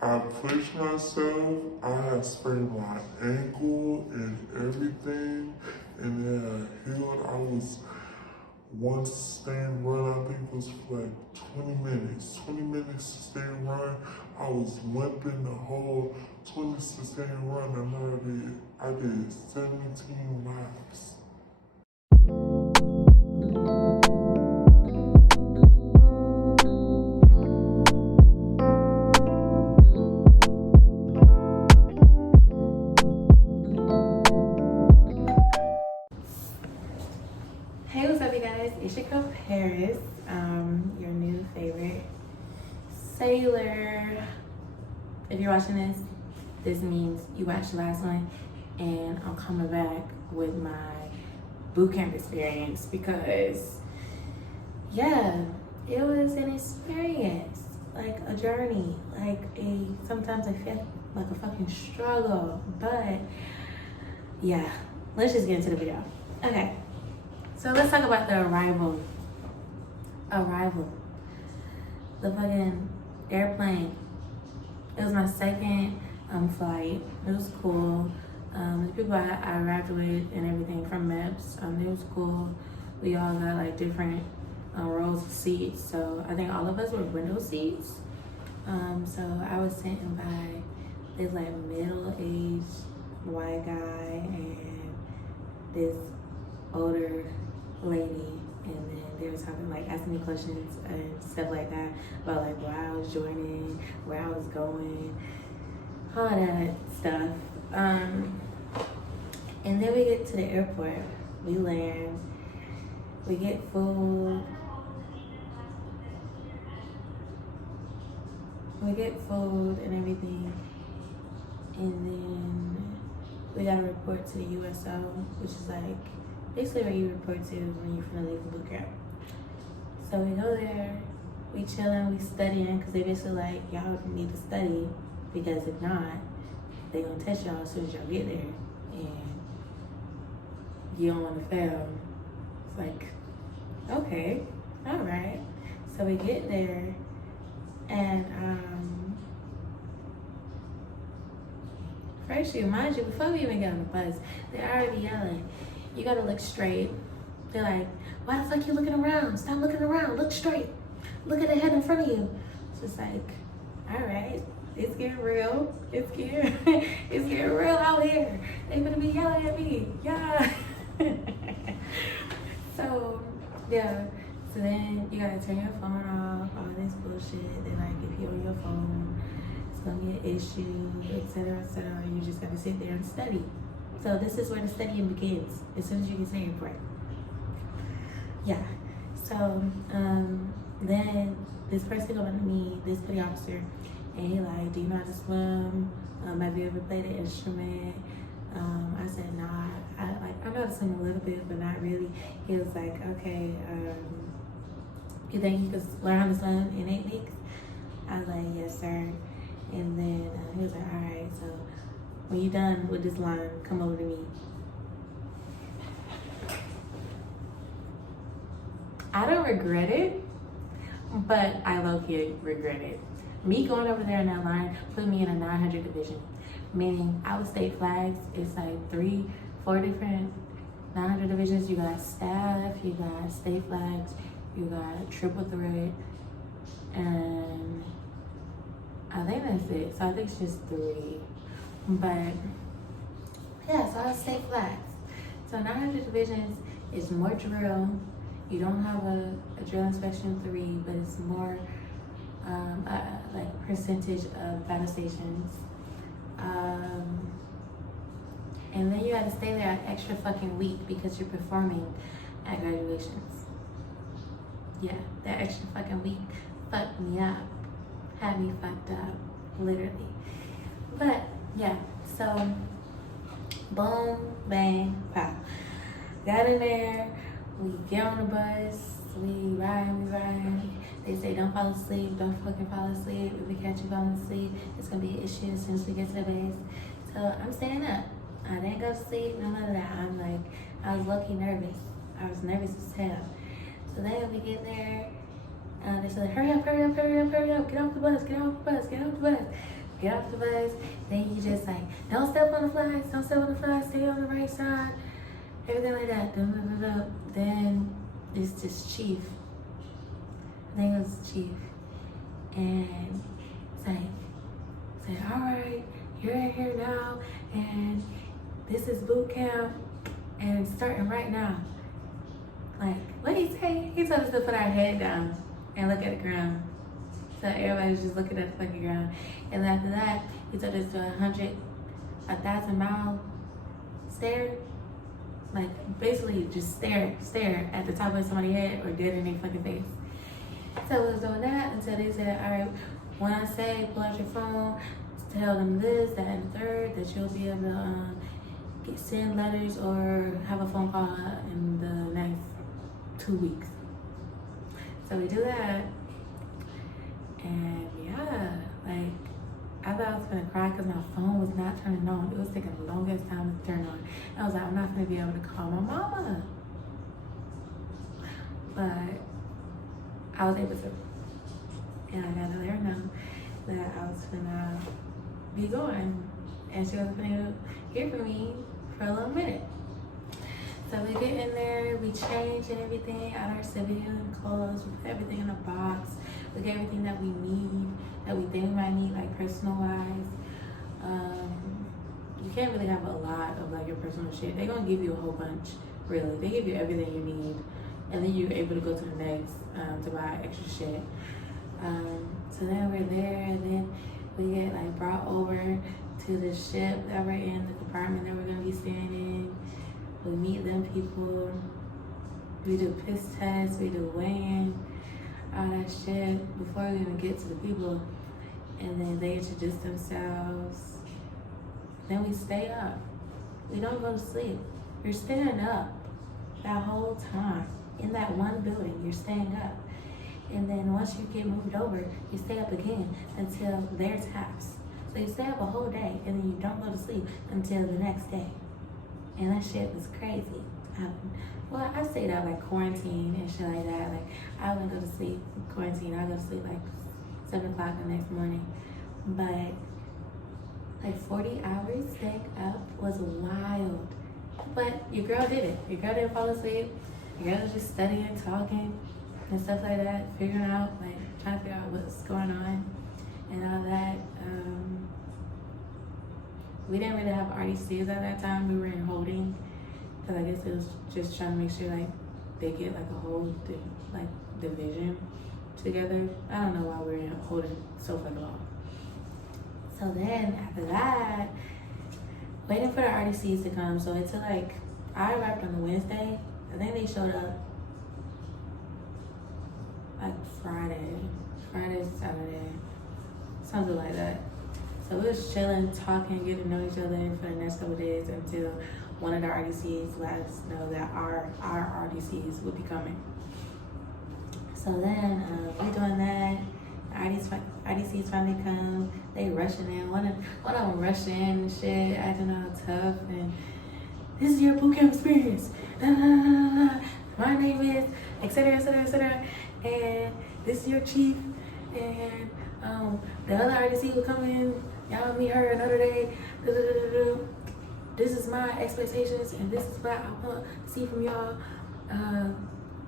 I pushed myself. I had sprained my ankle and everything, and then I healed. I was one sustained run. I think it was for like 20 minutes. 20 minutes sustained run. I was limping the whole 20 sustained run, and I did 17 laps. Hey, what's up, you guys? It's your girl Paris, your new favorite sailor. If you're watching this means you watched the last one, and I'm coming back with my boot camp experience because, yeah, it was an experience, like a journey, sometimes I feel like a fucking struggle, but yeah, let's just get into the video. Okay. So let's talk about the arrival. The fucking airplane. It was my second flight. It was cool. The people I arrived with and everything from MEPS, it was cool. We all got like different rows of seats. So I think all of us were window seats. So I was sitting by this like middle-aged white guy and this older lady, and then they were talking, like asking me questions and stuff like that about like where I was joining, where I was going, all that stuff. And then we get to the airport, we land, we get food, and everything, and then we gotta report to the USO, which is like basically where you report to when you're finna leave the boot camp. So we go there, we chillin', we studying, because they basically like, y'all need to study, because if not, they gonna test y'all as soon as y'all get there, and you don't wanna fail. It's like, okay, all right. So we get there, and first, mind you, before we even get on the bus, they're already yelling, you gotta look straight. They're like, why the fuck you looking around? Stop looking around, look straight. Look at the head in front of you. It's just like, all right, it's getting real. It's getting real out here. They gonna be yelling at me, yeah. So, yeah. So then you gotta turn your phone off, all this bullshit. They're like, if you're on your phone, it's gonna be an issue, etc., etc. You just gotta sit there and study. So this is where the studying begins, as soon as you get to the airport. Yeah. So then this person come up to me, this petty officer, and he like, do you know how to swim? Have you ever played an instrument? I said, nah. I know how to swim a little bit, but not really. He was like, okay, you think you could learn how to swim in 8 weeks? I was like, yes, sir. And then he was like, all right, so when you're done with this line, come over to me. I don't regret it, but I low-key regret it. Me going over there in that line put me in a 900 division, meaning I would state flags. It's like 3-4 different 900 divisions. You got staff, you got state flags, you got triple threat, and I think that's it. So I think it's just 3. But yeah, so I state flags. So 900 divisions is more drill. You don't have a drill inspection 3, but it's more like percentage of battle stations. And then you gotta stay there an extra fucking week because you're performing at graduations. Yeah, that extra fucking week fucked me up. Had me fucked up, literally. But yeah, so boom, bang, pow. Got in there, we get on the bus, we ride. They say don't fall asleep, don't fucking fall asleep. If we catch you falling asleep, it's gonna be an issue as soon as we get to the base. So I'm staying up. I didn't go to sleep, none of that. I was low-key nervous. I was nervous as hell. So then we get there, they said, hurry up, get off the bus. get off the bus, then you just like, don't step on the flies, don't step on the flies, stay on the right side, everything like that. Then it's this chief. I think it was chief. And say, all right, you're in here now, and this is boot camp, and it's starting right now. Like, what did he say? He told us to put our head down and look at the ground. So everybody was just looking at the fucking ground. And after that, he told us to 1,000-mile stare. Like, basically just stare at the top of somebody's head or dead in their fucking face. So we was doing that until they said, all right, when I say pull out your phone, tell them this, that, and the third, that you'll be able to send letters or have a phone call in the next 2 weeks. So we do that. And yeah, like, I thought I was gonna cry because my phone was not turning on. It was taking the longest time to turn on. I was like, I'm not gonna be able to call my mama. But I was able to. And I got to let her know that I was gonna be going. And she was gonna hear from me for a little minute. So we get in there, we change and everything out our civilian clothes, we put everything in a box, we get everything that we need, that we think we might need, like personal wise. You can't really have a lot of like your personal shit. They're gonna give you a whole bunch, really. They give you everything you need, and then you're able to go to the next to buy extra shit. So then we're there, and then we get like brought over to the ship that we're in, the compartment that we're gonna be staying in. We meet them people, we do piss tests, we do weigh-in, all that shit before we even get to the people. And then they introduce themselves. Then we stay up. We don't go to sleep. You're staying up that whole time. In that one building, you're staying up. And then once you get moved over, you stay up again until their taps. So you stay up a whole day and then you don't go to sleep until the next day. And that shit was crazy. Well, I stayed out like quarantine and shit like that. Like, I wouldn't go to sleep quarantine. I go to sleep like 7 o'clock the next morning. But like 40 hours staying up was wild. But your girl did it. Your girl didn't fall asleep. Your girl was just studying, talking, and stuff like that, figuring out, like, trying to figure out what's going on and all that. We didn't really have RDCs at that time. We were in holding, because I guess it was just trying to make sure like they get like a whole division together. I don't know why we were in holding so fucking long. So then after that, waiting for the RDCs to come. So it took like, I arrived on the Wednesday. I think they showed up like Friday, Saturday, something like that. So we was chilling, talking, getting to know each other for the next couple of days until one of the RDCs let us know that our RDCs would be coming. So then we doing that. RDCs finally come. They rushing in. One of them rushing in and shit, acting all tough. And this is your boot camp experience. My name is, etc., etc., etc. And this is your chief. And the other RDC will come in. Y'all meet her another day. This is my expectations, and this is what I want to see from y'all.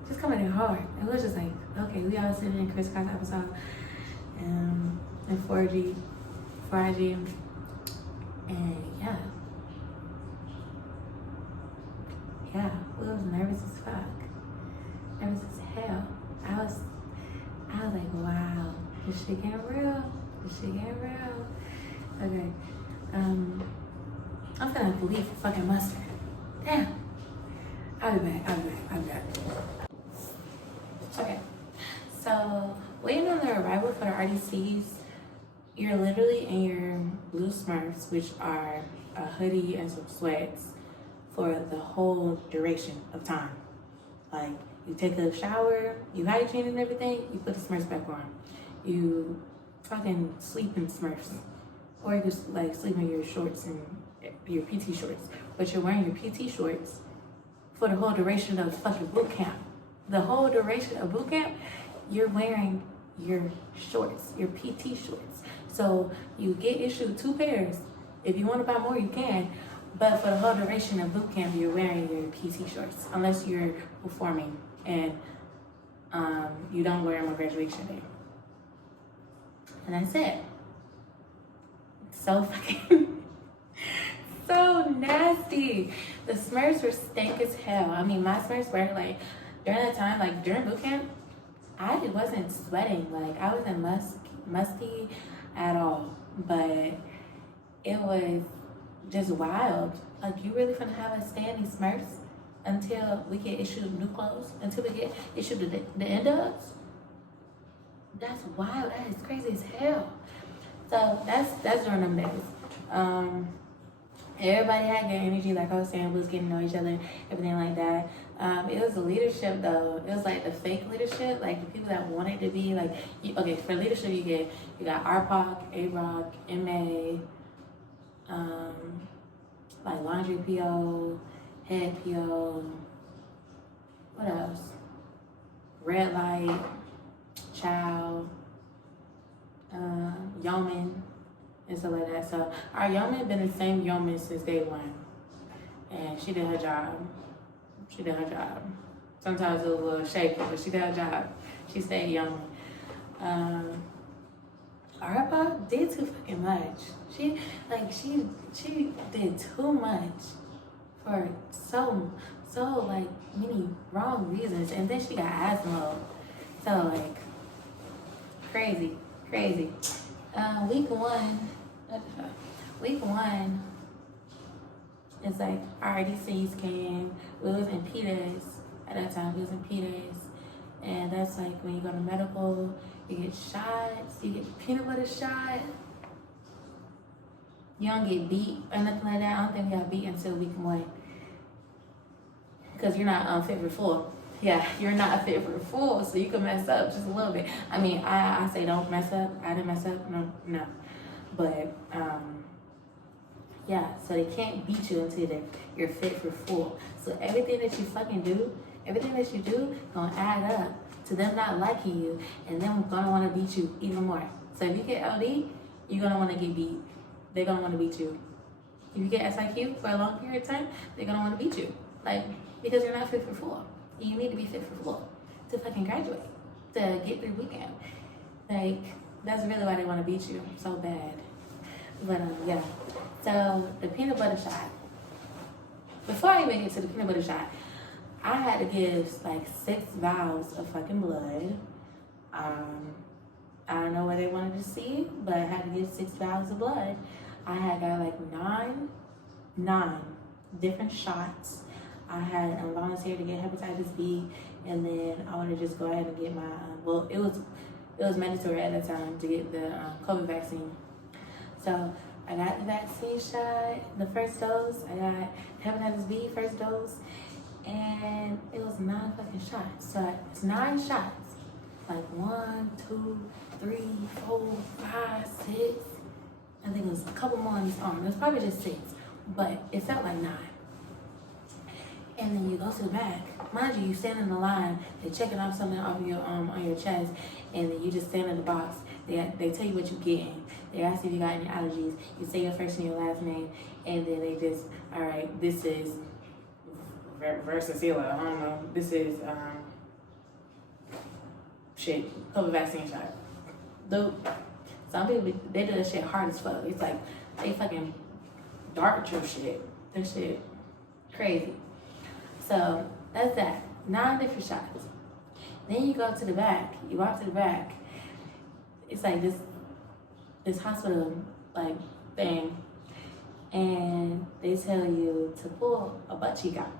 Just coming in hard. And we're just like, okay, we all sitting in Chris Scott's episode and 4G, and yeah, we was nervous as fuck, nervous as hell. I was like, wow, this shit getting real. Okay, I'm gonna believe fucking mustard. Damn. I'll be back. Okay, so waiting on the arrival for the RDCs, you're literally in your blue Smurfs, which are a hoodie and some sweats, for the whole duration of time. Like, you take a shower, you hygiene and everything, you put the Smurfs back on. You fucking sleep in Smurfs. Or you just like sleep in your shorts and your PT shorts. But you're wearing your PT shorts for the whole duration of fucking boot camp. The whole duration of boot camp, you're wearing your shorts, your PT shorts. So you get issued 2 pairs. If you want to buy more, you can. But for the whole duration of boot camp, you're wearing your PT shorts unless you're performing and you don't wear them on graduation day. And that's it. So fucking so nasty. The Smurfs were stank as hell. I mean, my Smurfs were like during that time, like during boot camp, I wasn't sweating. Like I wasn't musty at all. But it was just wild. Like you really finna have us stay in these Smurfs until we get issued new clothes, until we get issued the end-ups? That's wild. That is crazy as hell. So that's during them days. Everybody had good energy, like I was saying, we was getting to know each other, everything like that. It was the leadership though. It was like the fake leadership, like the people that wanted to be like. Okay, for leadership you got ARPOC, AROC, MA, like laundry PO, head PO. What else? Red light, child, yeoman, and stuff like that. So our yeoman been the same yeoman since day one, and she did her job. She did her job. Sometimes it was a little shaky, but she did her job. She stayed yeoman. Arpa did too fucking much. She did too much for so like many wrong reasons, and then she got asthma. So like crazy. Week one is like our RDCs came. We was in PDAs at that time. We was in PDAs, and that's like when you go to medical, you get shots, you get peanut butter shot. You don't get beat or nothing like that. I don't think we got beat until week one, because you're not fit for full. Yeah, you're not fit for full, so you can mess up just a little bit. I mean, I say don't mess up. I didn't mess up. No. But yeah, so they can't beat you until you're fit for full. So everything that you fucking do, gonna add up to them not liking you, and them gonna want to beat you even more. So if you get LD, you're gonna want to get beat. They're gonna want to beat you. If you get SIQ for a long period of time, they're gonna want to beat you, like because you're not fit for full. You need to be fit for full to fucking graduate, to get through weekend. Like that's really why they want to beat you so bad. But yeah. So the peanut butter shot. Before I even get to the peanut butter shot, I had to give like 6 vials of fucking blood. I don't know what they wanted to see, but I had to give 6 vials of blood. I had got like nine different shots. I had volunteered to get hepatitis B, and then I wanted to just go ahead and get my, well, it was mandatory at that time to get the COVID vaccine. So I got the vaccine shot, the first dose. I got hepatitis B first dose, and it was 9 fucking shots. So it's 9 shots, like 1, 2, 3, 4, 5, 6. I think it was a couple more on this arm. It was probably just 6, but it felt like 9. And then you go to the back. Mind you stand in the line. They're checking off something off your on your chest, and then you just stand in the box. They tell you what you're getting. They ask if you got any allergies. You say your first and your last name, and then they just, all right, this is Versicilla. I don't know. This is COVID vaccine shot. Dude, some people they do that shit hard as fuck. It's like they fucking dart your shit. That shit crazy. So that's that. 9 different shots. Then you go to the back. You walk to the back. It's like this hospital like thing, and they tell you to pull a butt cheek out.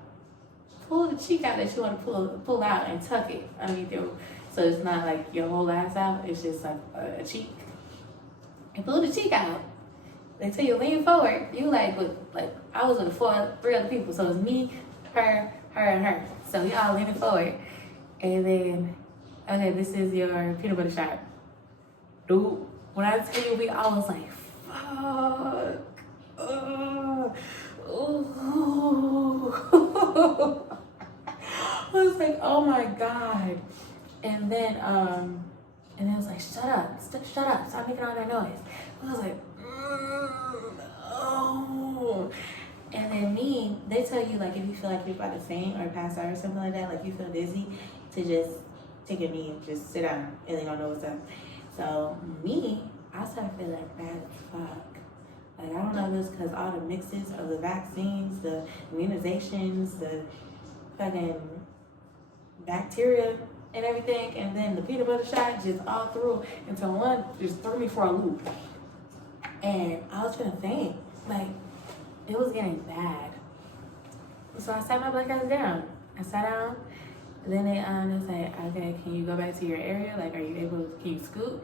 Pull the cheek out that you want to pull out and tuck it underneath your, so it's not like your whole ass out. It's just like a cheek. And pull the cheek out. They tell you lean forward. You like I was with 3 other people, so it's me, her, and her. So we all leaning forward, and then okay, this is your peanut butter shot. Dude, when I tell you, we all was like, fuck. I was like, oh my God. And then And it was like, shut up, stop making all that noise. I was like, oh. And then they tell you, like, if you feel like you're about to faint or pass out or something like that, like you feel dizzy, to just take a knee and just sit down and they don't know what's up. So I started feeling bad as fuck. Like, I don't know if it was because all the mixes of the vaccines, the immunizations, the fucking bacteria and everything, and then the peanut butter shot just all through until one just threw me for a loop. And I was gonna faint. Like, it was getting bad. So I sat my black ass down. I sat down, and then they was like, okay, can you go back to your area? Like, can you scoot?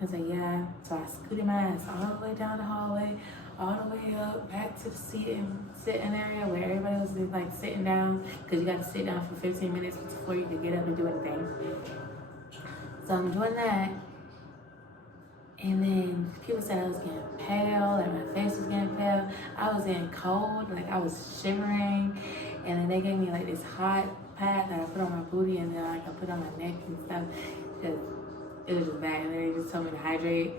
I was like, yeah. So I scooted my ass all the way down the hallway, all the way up, back to the sitting area where everybody was just like sitting down, because you got to sit down for 15 minutes before you could get up and do anything. So I'm doing that, and then people said I was getting pale, like my face was getting pale. I was getting cold, like I was shivering, and then they gave me like this hot pad that I put on my booty, and then like I put on my neck and stuff, because it was just bad. And then they just told me to hydrate,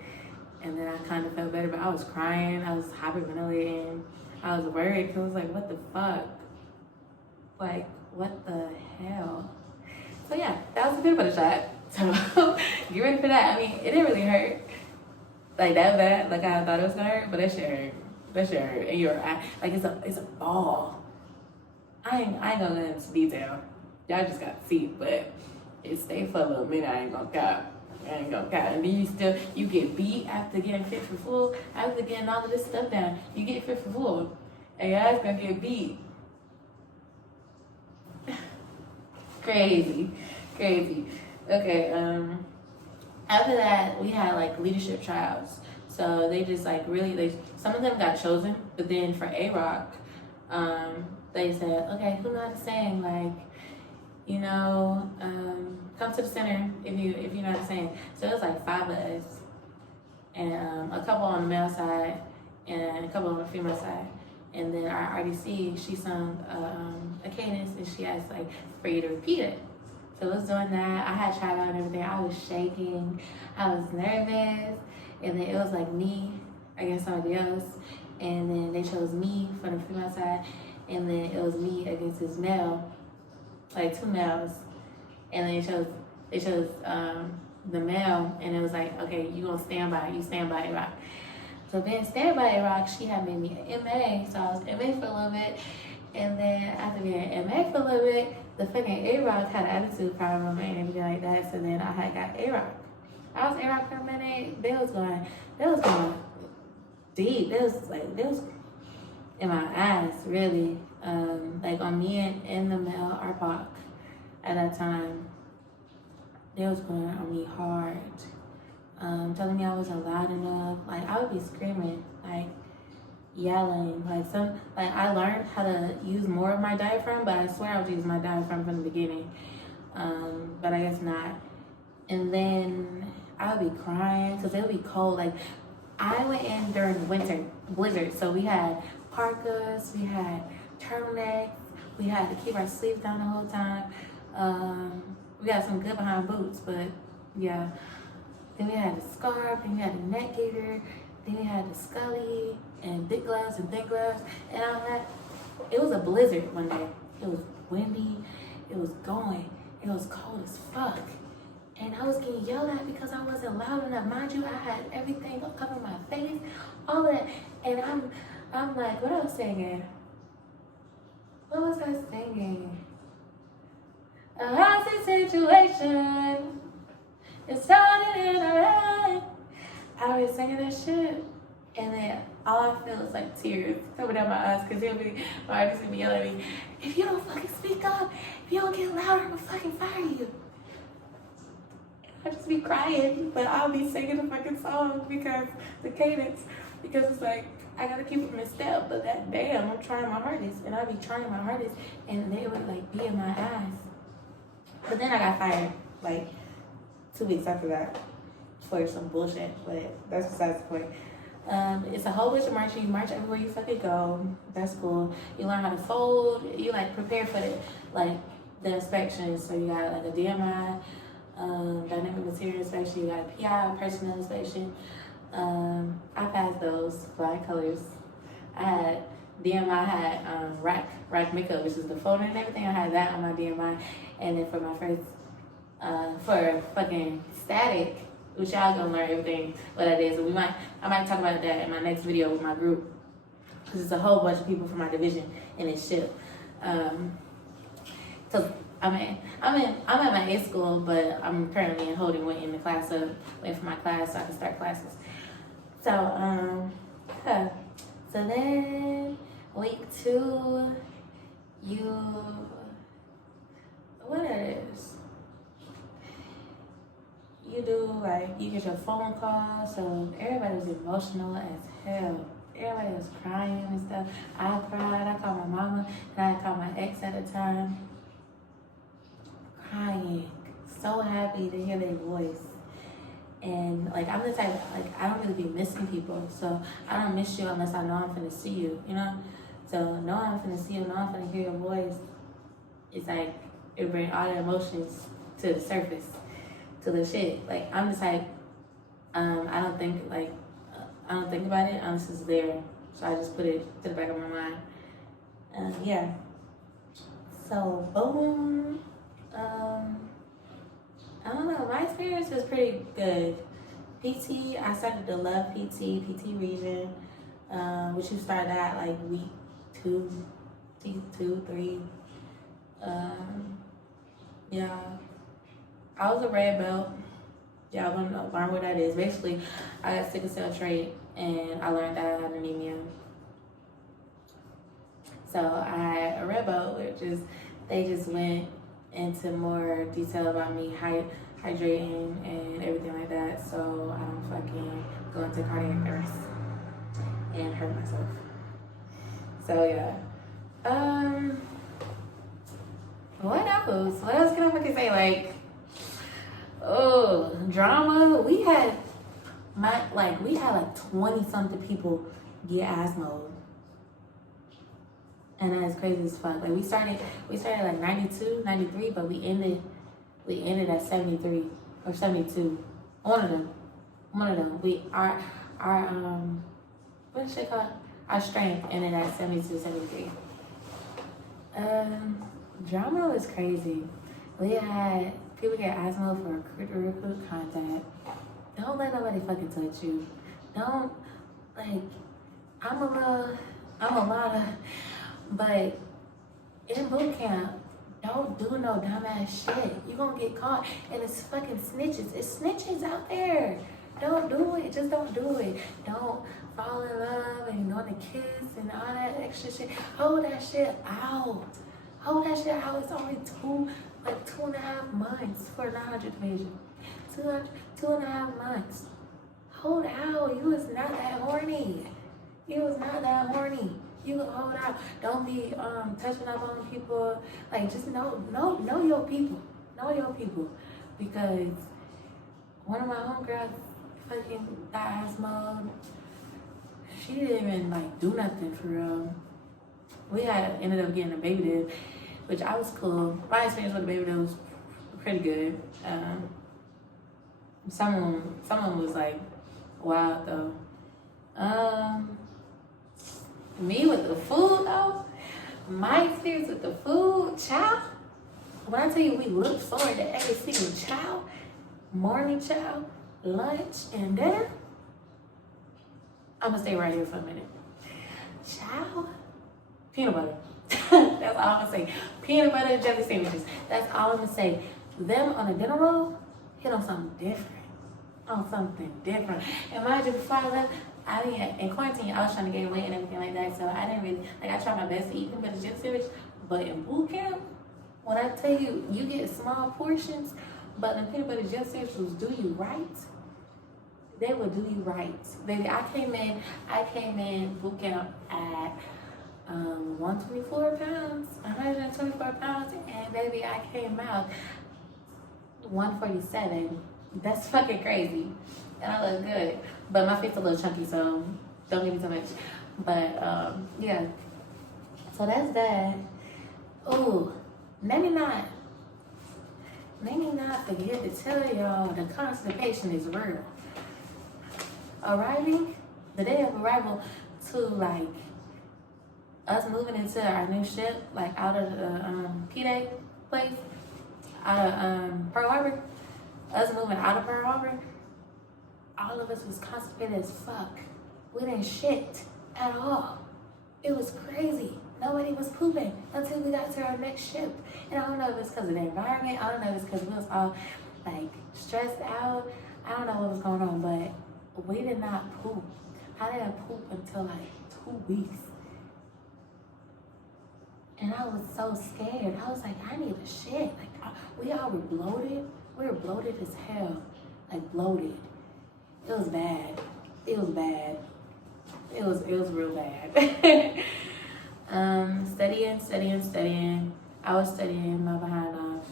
and then I kind of felt better, but I was crying, I was hyperventilating, I was worried, because I was like, what the fuck? Like, what the hell? So yeah, that was a peanut butter shot. So get ready for that. I mean, it didn't really hurt like that bad, like I thought it was gonna hurt, but that shit hurt. That shit hurt. And your eye, like it's a ball. I ain't gonna go into detail. Y'all just got to see, but it stayed for a little minute. I ain't gonna cap. And then you get beat after getting fit for full, after getting all of this stuff down. You get fit for full, and your ass gonna get beat. Crazy. Okay, after that, we had like leadership trials. So they just like some of them got chosen, but then for AROC, they said, okay, who know how to sing? Like, you know, come to the center if you know how to sing. So it was like 5 of us, and a couple on the male side and a couple on the female side. And then our RDC, she sung a cadence, and she asked like for you to repeat it. So I was doing that. I had tried out and everything. I was shaking. I was nervous. And then it was like me against somebody else. And then they chose me for the female side. And then it was me against this male, like 2 males. And then they chose the male. And it was like, okay, you stand by AROC. So then stand by AROC, she had made me an MA. So I was MA for a little bit. And then after being MA for a little bit, the fucking AROC had an attitude problem and everything like that. So then I had got AROC. I was AROC for a minute. They was going deep. They was in my ass, really. Like on me and the male ARPOC at that time. They was going on me hard. Telling me I wasn't loud enough. Like I would be screaming, like yelling, like I learned how to use more of my diaphragm, but I swear I was using my diaphragm from the beginning. But I guess not. And then I would be crying because it would be cold. Like I went in during winter blizzard, so we had parkas, we had turtlenecks, we had to keep our sleeves down the whole time. We got some good behind boots, but yeah. Then we had the scarf, then we had the neck gaiter, then we had the scully and thick gloves and thin gloves and all that. It was a blizzard one day. It was windy, it was going, it was cold as fuck. And I was getting yelled at because I wasn't loud enough. Mind you, I had everything covering my face, all that. And I'm like, what I was singing? What was I singing? A hostage situation. It started in a rain. I was singing that shit. And then all I feel is like tears coming down my eyes because my artist would be yelling at me, if you don't fucking speak up, if you don't get louder, I'm gonna fucking fire you. I just be crying, but I'll be singing the fucking song because the cadence, because it's like, I gotta keep it in step, but that damn, I'm trying my hardest, and I be trying my hardest, and they would like be in my ass. But then I got fired, like 2 weeks after that, for some bullshit, but that's besides the point. It's a whole bunch of marching. You march everywhere you fucking go. That's cool. You learn how to fold. You like prepare for the inspection. So you got like a DMI, dynamic material inspection. You got a PI, personal inspection. I passed those, flying colors. I had DMI, had rack makeup, which is the folder and everything. I had that on my DMI. And then for my first, for fucking static, which y'all gonna learn everything what that is. And I might talk about that in my next video with my group. Because it's a whole bunch of people from my division in this ship. So I'm at my A school, but I'm currently waiting the class up, waiting for my class so I can start classes. So yeah. So then week 2, what it is? You do you get your phone call. So everybody was emotional as hell. Everybody was crying and stuff. I cried. I called my mama and I called my ex at the time. Crying, so happy to hear their voice. And I'm the type I don't really be missing people, so I don't miss you unless I know I'm finna see you, you know. So know I'm finna see you, know I'm finna hear your voice. It's it brings all the emotions to the surface, to the shit. I'm the type I don't think about it. I'm just there, so I just put it to the back of my mind. Yeah. So boom. I don't know, my experience was pretty good. PT, I started to love PT region, which you start at week 2, 3. Yeah, I was a red belt. Y'all gonna learn what that is. Basically, I got sickle cell trait and I learned that I had anemia. So I had a red belt, which is, they just went into more detail about me hydrating and everything like that, so I don't fucking go into cardiac arrest and hurt myself. So yeah. What else? What else can I fucking say? Drama. We had 20 something people get asthma. And that's crazy as fuck. We started 92, 93, but we ended at 73 or 72. One of them. Our what's shit called? Our strength ended at 72, 73. Drama was crazy. We had people get asthma for recruit contact. Don't let nobody fucking touch you. Don't I'm a lot of. But in boot camp, don't do no dumbass shit. You gonna get caught, and it's fucking snitches. It's snitches out there. Don't do it. Just don't do it. Don't fall in love and want to kiss and all that extra shit. Hold that shit out. It's only 2.5 months for 900 division. 2.5 months. Hold out. You was not that horny. You can hold out. Don't be touching up on people. Just know your people. Know your people. Because one of my homegirls fucking got asthma. She didn't even do nothing for real. We ended up getting a baby dip, which I was cool. My experience with the baby dip was pretty good. Someone was wild though. Me with the food though, my experience with the food, chow. When I tell you we look forward to every single chow, morning chow, lunch, and dinner, I'm gonna stay right here for a minute. Chow, peanut butter. That's all I'm gonna say. Peanut butter and jelly sandwiches. That's all I'm gonna say. Them on a dinner roll, hit on something different. And mind you, before I left, in quarantine, I was trying to gain weight and everything like that, so I didn't really, I tried my best to eat peanut butter jelly sandwich, but in boot camp, when I tell you, you get small portions, but the peanut butter jelly sandwiches do you right. They will do you right. Baby, I came in boot camp at 124 pounds, 124 pounds, and baby, I came out 147. That's fucking crazy. And I look good. But my face a little chunky, so don't give me too much. But yeah. So that's that. Ooh, maybe not. let me not forget to tell y'all the constipation is real. Arriving, the day of arrival to like us moving into our new ship, like out of the P-Day place, out of Pearl Harbor, us moving out of Pearl Harbor, all of us was constipated as fuck. We didn't shit at all. It was crazy. Nobody was pooping until we got to our next ship. And I don't know if it's because of the environment. I don't know if it's because we was all like stressed out. I don't know what was going on, but we did not poop. I didn't poop until like 2 weeks. And I was so scared. I was like, I need a shit. Like, we all were bloated. We were bloated as hell. Like, bloated. It was bad. It was bad. It was real bad. Studying. I was studying my behind off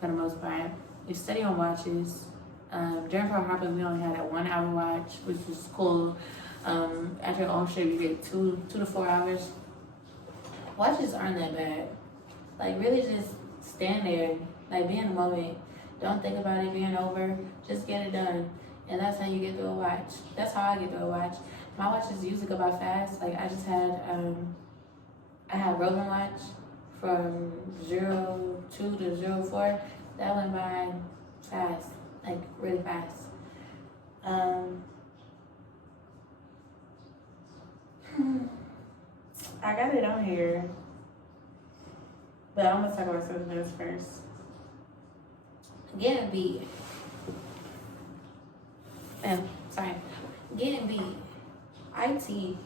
for the most part. We study on watches. During Pearl Harbor, we only had a 1 hour watch, which was cool. After your own shift, you get 2 to 4 hours. Watches aren't that bad. Like, really just stand there, like, be in the moment. Don't think about it being over. Just get it done. And that's how you get through a watch. That's how I get through a watch. My watches usually go by fast. Like, I just had, I had rolling watch from 02 to 04. That went by fast, like, really fast. I got it on here, but I'm gonna talk about something else first. Getting beat. Getting beat. IT.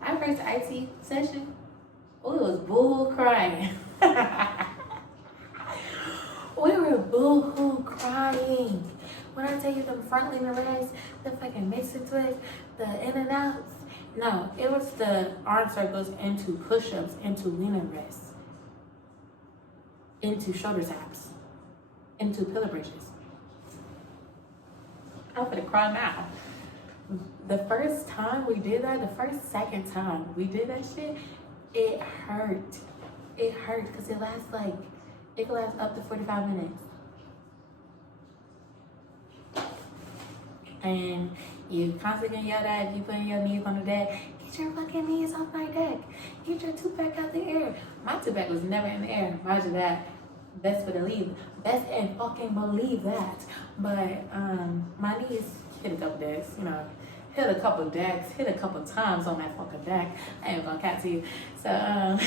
Our first IT session, we was boo crying. We were boo-hoo crying. When I tell you the front leaning legs, the fucking mixing twists, the in and outs. No, it was the arm circles into push-ups, into leaning rests, into shoulder taps, into pillar bridges. I'm gonna cry now. The first time we did that, second time we did that shit, it hurt. It hurt because it could last up to 45 minutes. And you constantly yell at, you putting your knees on the deck, get your fucking knees off my deck. Get your two-pack out the air. My two-pack was never in the air. Roger that. Best believe and fucking believe that. But my knees hit a couple decks, hit a couple times on that fucking deck. I ain't gonna cat to you. So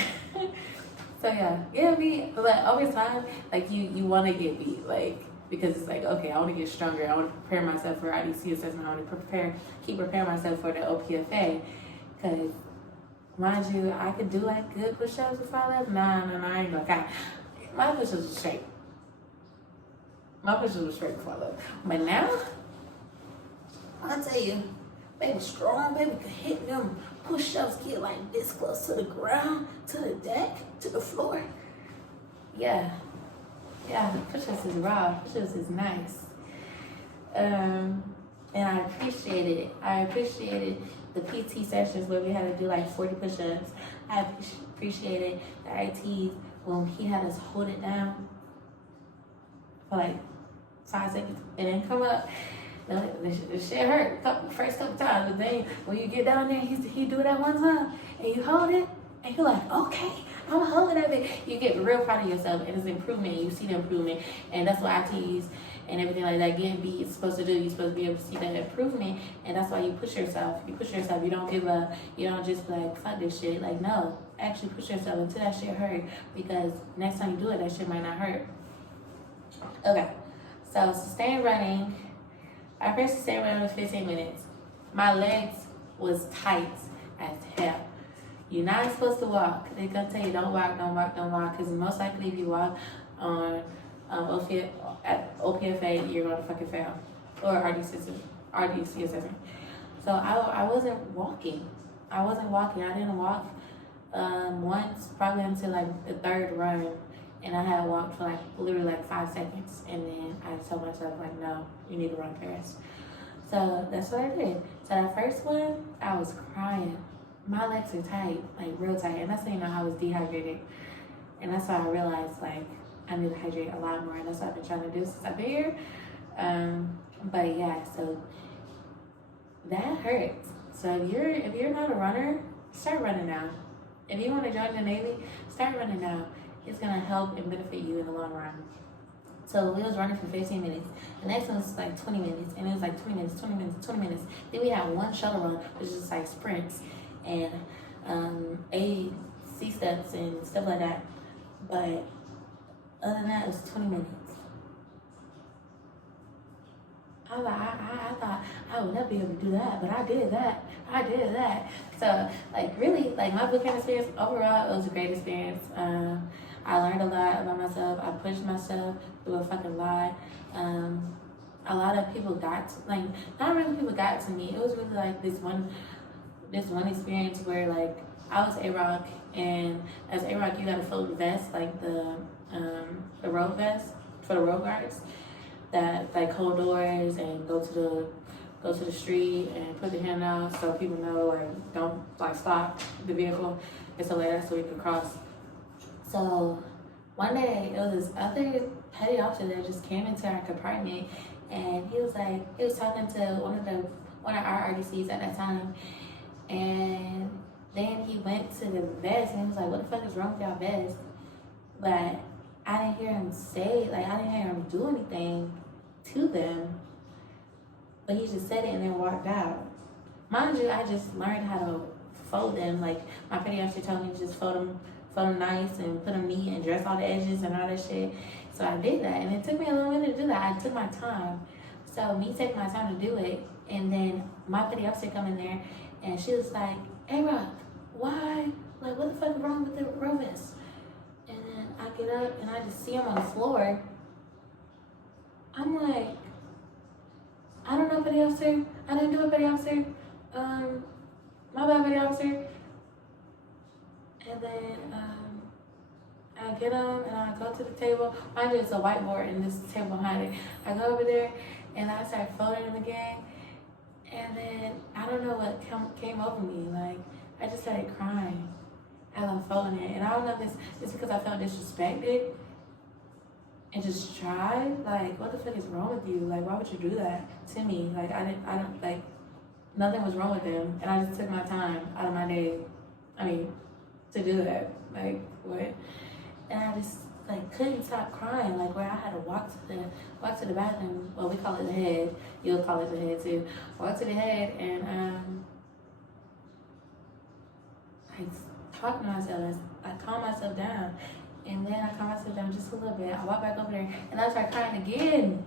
so yeah, beat. But over time, like you wanna get beat, like, because it's like, okay, I want to get stronger. I want to prepare myself for IDC assessment. I want to keep preparing myself for the OPFA. Because, mind you, I could do like good push-ups before I left. Nah, I ain't gonna count. My push-ups was straight. Before I left. But now, I'll tell you, baby strong, baby could hit them push-ups, get like this close to the ground, to the deck, to the floor. Yeah, push-ups is raw. Push-ups is nice. And I appreciated it. I appreciated the PT sessions where we had to do like 40 push-ups. I appreciated the ITs when he had us hold it down for like 5 seconds and then come up. The shit hurt first couple times, but then when you get down there, he do that one time and you hold it and you're like, okay, I'm holding that bit. You get real proud of yourself and it's improvement. You see the improvement, and that's what ITs and everything like that getting beat is supposed to do. You're supposed to be able to see that improvement, and that's why you push yourself. You don't give up. You don't just be like, fuck this shit. Like, no, actually push yourself until that shit hurt, because next time you do it, that shit might not hurt. Okay, so sustained running. I first sustained running was 15 minutes. My legs was tight as hell. You're not supposed to walk. They're gonna tell you don't walk, because most likely if you walk on OPFA, you're gonna fucking fail. Or RDC assessment. So I wasn't walking. I didn't walk once, probably until like the third run. And I had walked for literally 5 seconds. And then I told myself, no, you need to run fast. So that's what I did. So that first one, I was crying. My legs are tight, real tight. And that's how you know I was dehydrated. And that's how I realized, I I need to hydrate a lot more, and that's what I've been trying to do since I've been here. But yeah, so that hurts. So if you're not a runner, start running now. If you want to join the Navy, start running now. It's gonna help and benefit you in the long run. So we was running for 15 minutes. The next one was like 20 minutes, and it was like 20 minutes, 20 minutes, 20 minutes. Then we had one shuttle run, which is just like sprints and AC steps and stuff like that. But other than that, it was 20 minutes. I thought I would never be able to do that, but I did that. So, like, really, like, my bootcamp experience, overall, it was a great experience. I learned a lot about myself. I pushed myself through a fucking lot. A lot of people got to, like, not really people got to me. It was really, like, this one experience where, like, I was AROC, and as AROC, you got a full vest, like the road vest for the road guards that, like, hold doors and go to the street and put the hand out so people know, like, don't, like, stop the vehicle and stuff like that so we can cross. So one day, it was this other petty officer that just came into our compartment, and he was talking to one of our RDCs at that time, and then he went to the vest and he was like, "What the fuck is wrong with y'all vest?" But I didn't hear him say, like, I didn't hear him do anything to them, but he just said it and then walked out. Mind you, I just learned how to fold them. Like, my petty officer told me to just fold them nice and put them neat and dress all the edges and all that shit. So I did that, and it took me a little minute to do that. I took my time. So me taking my time to do it, and then my petty officer come in there, and she was like, "Hey, Rock, why? Like, what the fuck is wrong with the row vest?" And then I get up and I just see him on the floor. I'm like, "I don't know, petty officer. I didn't do it, petty officer. My bad, petty officer." And then I get him and I go to the table. Mind you, it's a whiteboard and this table behind it. I go over there and I start folding them again. And then I don't know what came over me. Like, I just started crying as I'm folding it. And I don't know if it's because I felt disrespected and just tried. Like, what the fuck is wrong with you? Like, why would you do that to me? Like, I don't, like, nothing was wrong with them. And I just took my time out of my day, to do that. Like, what? And I just, like, couldn't stop crying. Like, where I had to walk to the bathroom. Well, we call it the head. You'll call it the head too. Walk to the head and I talk to myself. I calm myself down. And then I calm myself down just a little bit. I walk back over there and I start crying again.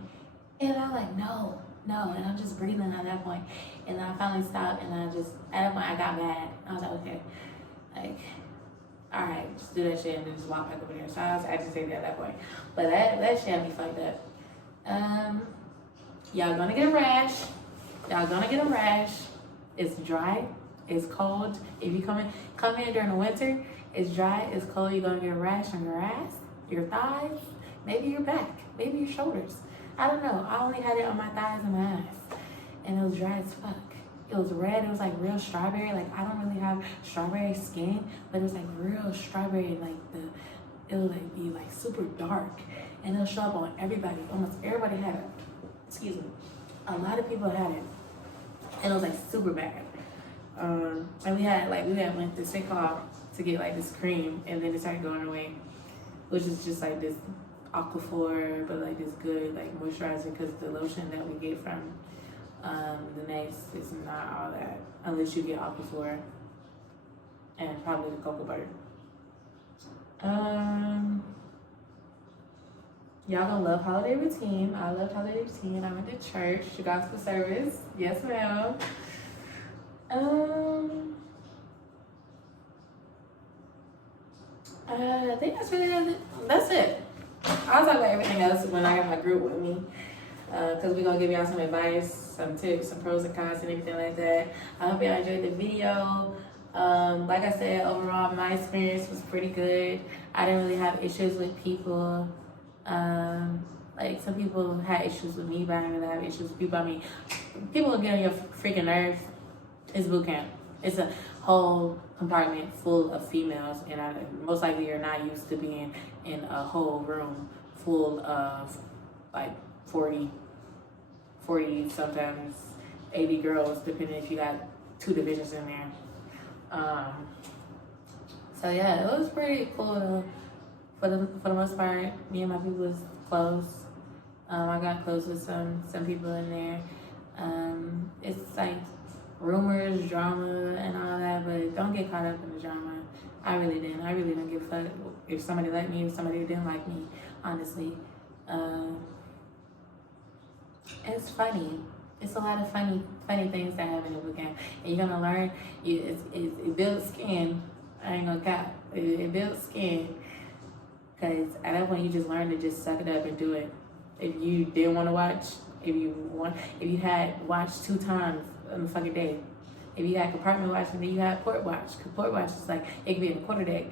And I'm like, no. And I'm just breathing at that point. And then I finally stopped, and at that point I got mad. I was like, okay, like, all right, just do that shit and then just walk back over there. So I was agitated at that point. But that shit had me fucked up. Y'all gonna get a rash. It's dry, it's cold. If you come in during the winter, it's dry, it's cold, you're gonna get a rash on your ass, your thighs, maybe your back, maybe your shoulders. I don't know. I only had it on my thighs and my ass. And it was dry as fuck. It was red. It was like real strawberry. Like, I don't really have strawberry skin, but it was like real strawberry. Like, it would like be like super dark, and it'll show up on everybody. Almost everybody had it. Excuse me. A lot of people had it, and it was like super bad. And we went to Sick Hall to get like this cream, and then it started going away, which is just like this Aquaphor, but like this good like moisturizer, because the lotion that we get from the Nest is not all that, unless you get Aquaphor and probably the cocoa butter. Y'all gonna love holiday routine. I loved holiday routine. I went to church, the gospel service. Yes, ma'am. I think that's it. I'll talk about everything else when I got my group with me, because we're going to give y'all some advice, some tips, some pros and cons and everything like that. I hope y'all enjoyed the video. Like I said, overall, my experience was pretty good. I didn't really have issues with people. Like, some people had issues with me, but I didn't really have issues with people. I mean, people will get on your freaking nerves. It's boot camp. It's a whole compartment full of females, and most likely you're not used to being in a whole room full of like 40 sometimes 80 girls, depending if you got 2 divisions in there. So yeah, it was pretty cool. For the most part, me and my people was close. I got close with some people in there. It's like rumors, drama, and all that, but don't get caught up in the drama. I really didn't. I really don't give a fuck if somebody liked me, if somebody didn't like me, honestly. It's funny. It's a lot of funny things that happen in bootcamp, and you're gonna learn. It builds skin. I ain't gonna cap. It builds skin, cause at that point you just learn to just suck it up and do it. If you didn't want to watch, if you had watched 2 times on the fucking day, if you had compartment watch and then you had port watch, cause port watch is like it could be in the quarter deck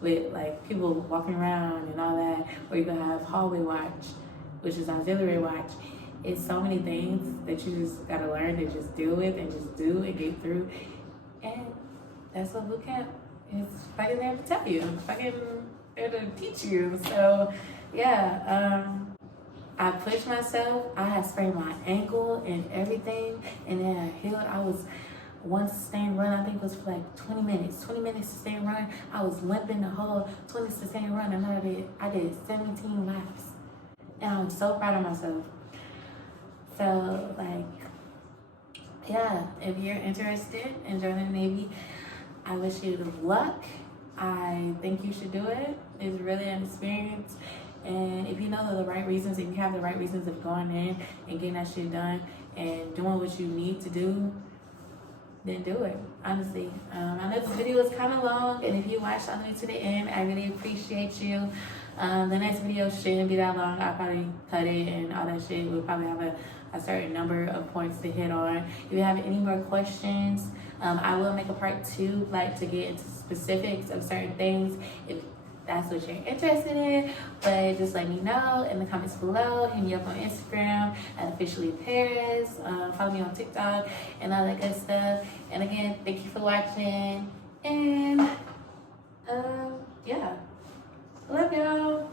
with like people walking around and all that, or you can have hallway watch, which is auxiliary watch. It's so many things that you just gotta learn to just deal with and just do and get through. And that's what bootcamp is fucking there to tell you. Fucking there to teach you. So yeah, I pushed myself. I had sprained my ankle and everything, and then I healed. I was one sustained run, I think it was for like 20 minutes. 20 minutes sustained run. I was limping the whole 20 sustained run, and I did 17 laps. And I'm so proud of myself. So, like, yeah, if you're interested in joining the Navy, I wish you the luck. I think you should do it. It's really an experience. And if you know the right reasons, if you have the right reasons of going in and getting that shit done and doing what you need to do, then do it, honestly. I know this video was kind of long, and if you watched all the way to the end, I really appreciate you. The next video shouldn't be that long. I'll probably cut it and all that shit. We'll probably have a certain number of points to hit on. If you have any more questions, I will make a part 2, like to get into specifics of certain things if that's what you're interested in. But just let me know in the comments below. Hit me up on Instagram at officially Paris. Follow me on TikTok and all that good stuff. And again, thank you for watching. And yeah, love y'all.